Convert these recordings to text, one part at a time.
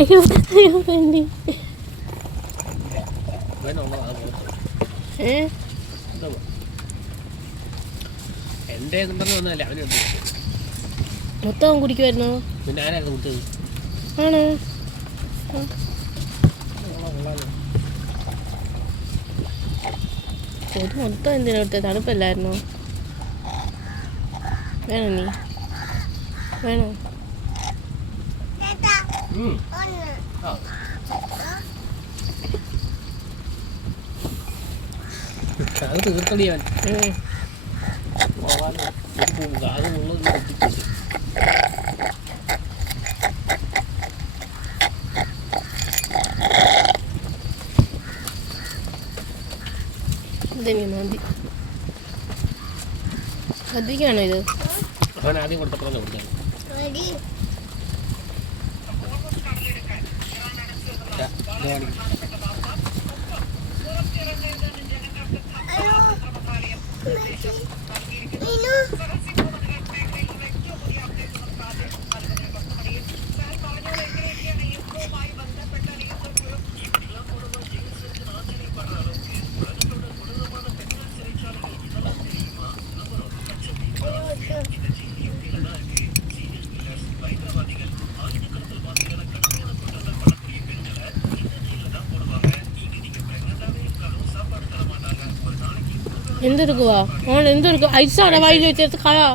അയ്യോ അയ്യോ വേണ്ടി മൊത്തം കുടിക്കുമായിരുന്നോ? പിന്നെ ആരായിരുന്നു കുടിച്ചത്? ആണ് ഒരു മൊത്തം എന്തിനാ കൊടുത്തത്? തണുപ്പല്ലായിരുന്നോ? വേണോ നീ? വേണോ? അത് തീർത്തടിയാൻ മതി. ശ്രദ്ധിക്കാണോ ഇത്? അവൻ ആദ്യം കൊടുത്തപ്പോൾ കൊടുത്താണ്. എന്തെടുക്കുവാ? ഓൺ എന്തെടുക്കുക? ഐസാണ് വായിൽ വെച്ചെടുത്ത് കളാ.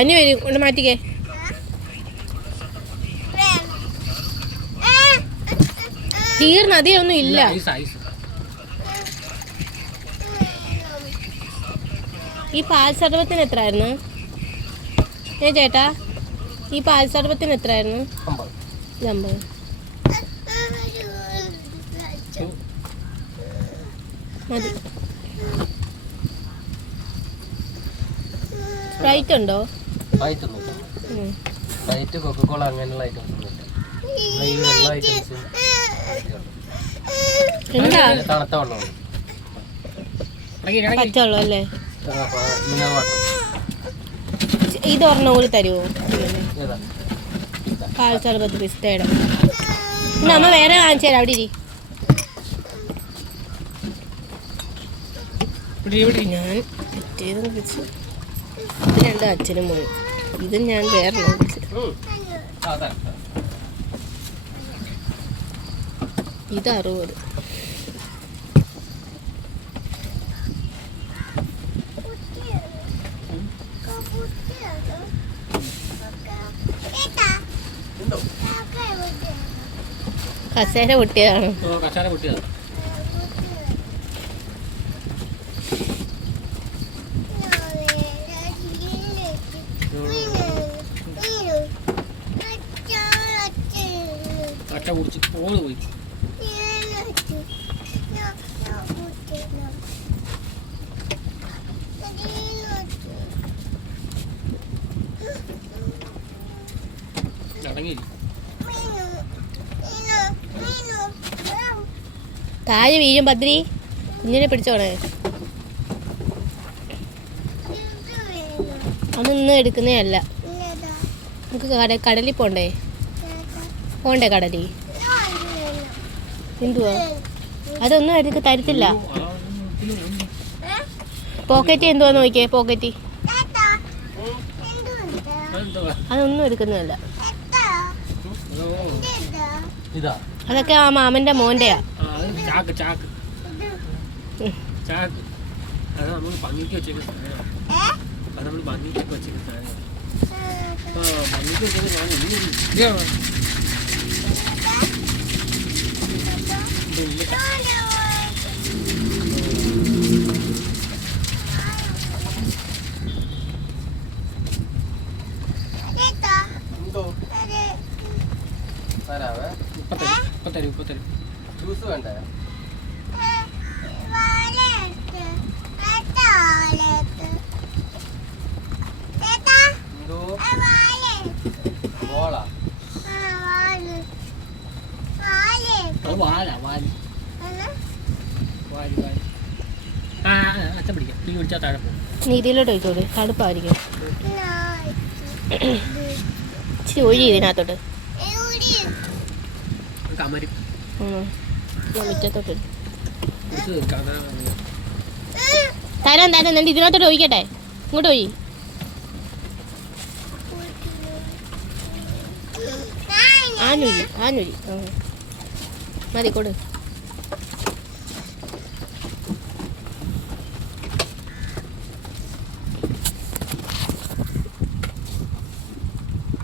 അനി വരും കൊണ്ട് മാറ്റിക്കേ. തീർന്ന അതിയൊന്നും ഇല്ല. ഈ പാൽ സർബത്തിന് എത്രയായിരുന്നു ചേട്ടാ? ഈ പാൽ സർബത്തിന് എത്രയായിരുന്നു? 50. മതി. സ്പ്രൈറ്റ് ഉണ്ടോ? സ്പ്രൈറ്റ് കൊക്കക്കോള അങ്ങനെയുള്ള ഐറ്റംസ് ഒന്നുമില്ല. എല്ലാ ഐറ്റംസും എന്താ? തണുത്ത വെള്ളമാണ്. പച്ചവെള്ളം അല്ലേ? Mineral water. ഇത് ഒരെണ്ണം കൂടി തരുമോ? പാൽ സർബത്ത് പിസ്തയുടെ. പിന്നെ അമ്മ വേറെ വാങ്ങിച്ചു തരാം. അവിടെ ഇരി. ഞാൻ മറ്റേതും വെച്ച് ഇത് രണ്ട് അച്ഛനും പോയി. ഇത് ഞാൻ വേറെ വെച്ച്. ഇത് 60. കസേര പൊട്ടിയതാണ്. താഴെ വീഴും. ബദ്രി കുഞ്ഞിനെ പിടിച്ചോണേ. അതൊന്നും എടുക്കുന്നേ അല്ല. നമുക്ക് കടലിൽ പോണ്ടേ? കടലിൽ എന്തുവാ? അതൊന്നും എനിക്ക് തരത്തില്ല. പോക്കറ്റ് എന്തുവാന്ന് നോക്കിയേ. പോക്കറ്റ് അതൊന്നും എടുക്കുന്നതല്ല. അതൊക്കെ ആ മാമന്റെ മോന്റെയാ. ഇപ്പം തരും. ജ്യൂസ് വേണ്ട? എന്തോ ബോളാ? വാല് അച്ഛൻ പിടിക്കാം. നീ പിടിച്ചാൽ താഴെ പോകും. നീതിയിലോട്ട് ഒഴിച്ചോളൂ, തണുപ്പായിരിക്കും. ഇച്ചിരി ഒഴി ഇതിനകത്തോട്ട്. കമരും മുറ്റത്തോട്ട് കഥ തരാൻ എന്നിട്ട് ഇതിനകത്തോട്ട് ഒഴിക്കട്ടെ. ഇങ്ങോട്ട് ഒഴി. ആഞ്ഞൊഴി മതി കൊടു.